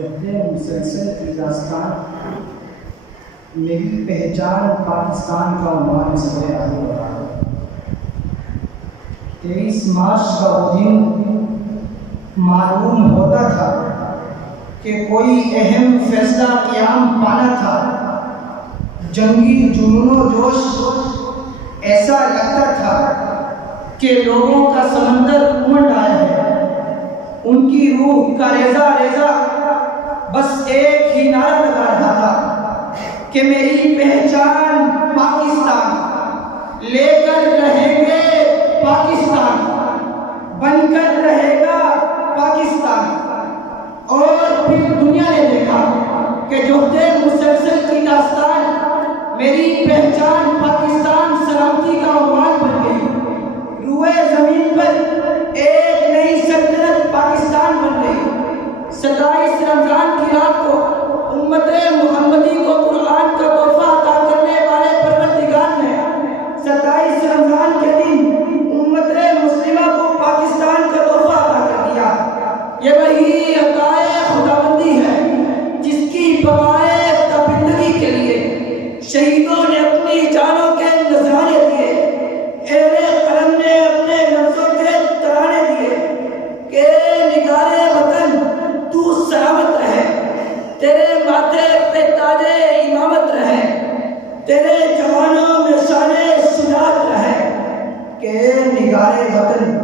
جوہر مسلسل کی داستان میری پہچان پاکستان کا عنوان سب آگے بڑھا ہے۔ 23 مارچ کا وہ دن معلوم ہوتا تھا کہ کوئی اہم فیصلہ قیام پانا تھا۔ جنگی جنون و جوش ایسا لگتا تھا کہ لوگوں کا سمندر امڈ آیا ہے۔ ان کی روح کا ریزہ ریزہ بس ایک ہی نعرہ لگا رہا تھا کہ میری پہچان پاکستان، لے کر رہیں گے پاکستان، بن کر رہے گا پاکستان۔ اور پھر دنیا نے دیکھا کہ جوہر مسلسل کی داستان میری پہچان پاکستان سلامتی کا عنوان بن گئی۔ روئے زمین پر ایک نئی سلطنت پاکستان بن گئی۔ 27 رمضان کی رات کو امت محمدی کو قرآن کا تحفہ عطا کرنے والے پروردگار نے 27 رمضان کے دن امت مسلمہ کو پاکستان کا تحفہ عطا کر دیا۔ یہ وہی عطائے خداوندی ہے جس کی بقائے تابندگی کے لیے شہیدوں نے اپنی جانوں کے نذرانے دیے، اہل قلم نے اپنے لفظوں کے ترانے دیے کہ نگارے وطن تو سلامت رہے، تیرے ماتھے پہ تاج امامت رہے، تیرے جوانوں میں شان شجاعت رہے، کہ نگارے وطن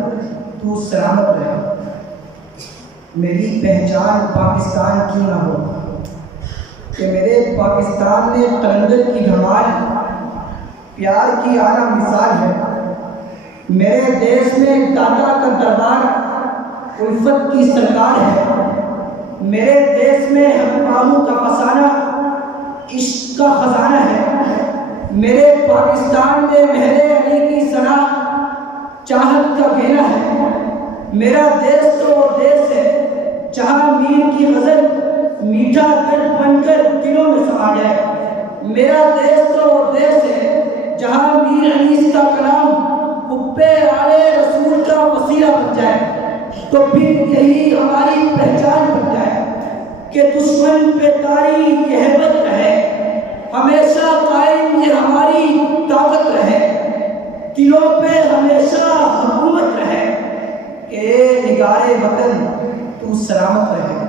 تو سلامت رہے۔ میری پہچان پاکستان کی نہ ہو کہ میرے پاکستان میں قلندر کی دھمال پیار کی اعلیٰ مثال ہے۔ میرے دیش میں دادا کا دربار الفت کی سرکار ہے۔ میرے دیش میں ہم آہو کا فسانہ عشق کا خزانہ ہے۔ میرے پاکستان میں مہر علی کی ثنا چاہت کا گہنا ہے۔ میرا دیش تو وہ دیش ہے جہاں میر کی غزل میٹھا درد بن کر دلوں میں سما جائے۔ میرا دیش تو وہ دیش ہے جہاں میر انیس کا کلام حب آل رسول کا وسیلہ بن جائے۔ تو پھر یہی ہماری پہچان بن جائے کہ دشمن پہ طاری یہ ہیبت رہے، ہمیشہ قائم یہ ہماری طاقت رہے، دلوں پہ ہمیشہ حکومت رہے، کہ نگارے وطن تو سلامت رہے۔